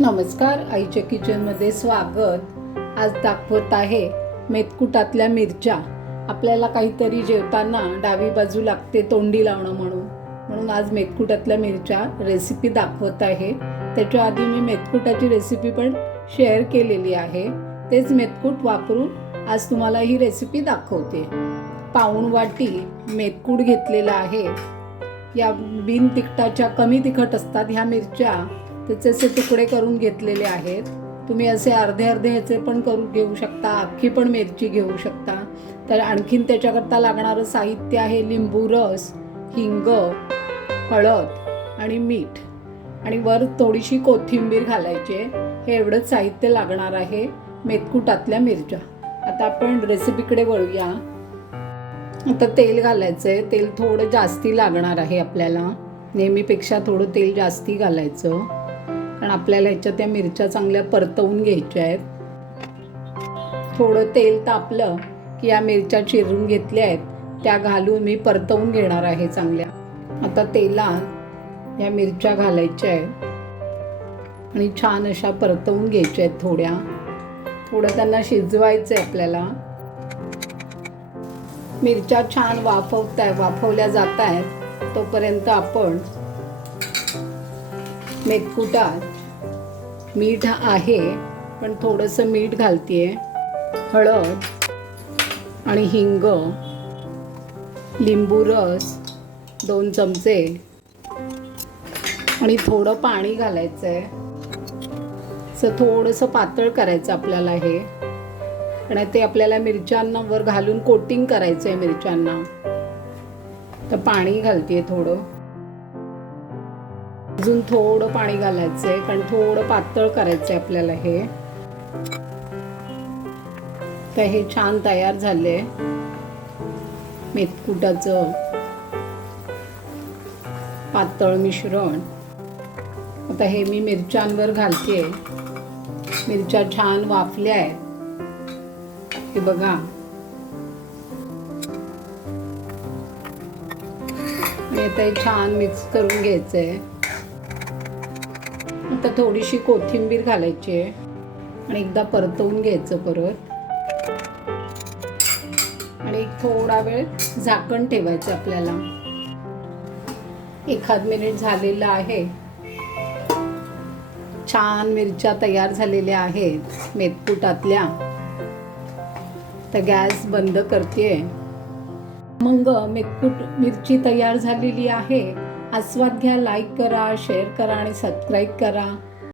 नमस्कार आईच्या किचनमध्ये स्वागत. आज दाखवत आहे मेतकुटातल्या मिरच्या. आपल्याला काहीतरी जेवताना डावी बाजू लागते तोंडी लावणं म्हणून. म्हणून आज मेतकुटातल्या मिरच्या रेसिपी दाखवत आहे. त्याच्या आधी मी मेतकुटाची रेसिपी पण शेअर केलेली आहे. तेच मेतकूट वापरून आज तुम्हाला ही रेसिपी दाखवते. पाऊण वाटी मेतकूट घेतलेला आहे. या बिन तिखटाच्या कमी तिखट असतात ह्या मिरच्या. त्याचे असे तुकडे करून घेतलेले आहेत. तुम्ही असे अर्धे अर्धे ह्याचे पण करून घेऊ शकता अख्खी पण मिरची घेऊ शकता. तर आणखीन त्याच्याकरता लागणारं साहित्य आहे लिंबू रस हिंग हळद आणि मीठ. आणि वर थोडीशी कोथिंबीर घालायची हे एवढंच साहित्य लागणार आहे मेतकुटातल्या मिरच्या. आता आपण रेसिपीकडे वळूया. आता तेल घालायचं आहे तेल थोडं जास्ती लागणार आहे आपल्याला. नेहमीपेक्षा थोडं तेल जास्ती घालायचं. कारण आपल्याला ह्याच्या त्या मिरच्या चांगल्या परतवून घ्यायच्या आहेत. थोडं तेल तापलं की या मिरच्या चिरून घेतल्या आहेत. त्या घालून मी परतवून घेणार आहे चांगल्या. आता तेलात या मिरच्या घालायच्या आहेत. आणि छान अशा परतवून घ्यायच्या आहेत थोड्या. थोडं त्यांना शिजवायचं आहे आपल्याला. मिरच्या छान वाफवत आहे वाफवल्या जात आहेत तोपर्यंत आपण मेतकुटात मीठ आहे पण थोडंसं मीठ घालतीये. हळद आणि हिंग लिंबू रस दोन चमचे. आणि थोडं पाणी घालायचं आहे असं थोडंसं पातळ करायचं आपल्याला हे. आणि ते आपल्याला मिरच्यांना वर घालून कोटिंग करायचं आहे मिरच्यांना. तर पाणी घालते थोडं. अजून थोडं पाणी घालायचं आहे कारण थोडं पातळ करायचं आहे आपल्याला हे. तर हे छान तयार झाले मेथकुटाचं पातळ मिश्रण. आता हे मी मिरच्यांवर घालते. मिरच्या छान वाफल्या आहेत हे बघा. आणि आता हे छान मिक्स करून घ्यायचं आहे आता थोडीशी कोथिंबीर घालायची आहे. आणि एकदा परतवून घ्यायचं परत. आणि एक थोडा वेळ झाकण ठेवायचं आपल्याला. एखाद मिनिट झालेलं आहे. छान मिरच्या तयार झालेल्या आहेत मेतकुटातल्या तर गॅस बंद करते मग मेतकूट मिरची तयार झालेली आहे. आस्वाद घ्या लाईक करा शेअर करा आणि सबस्क्राईब करा.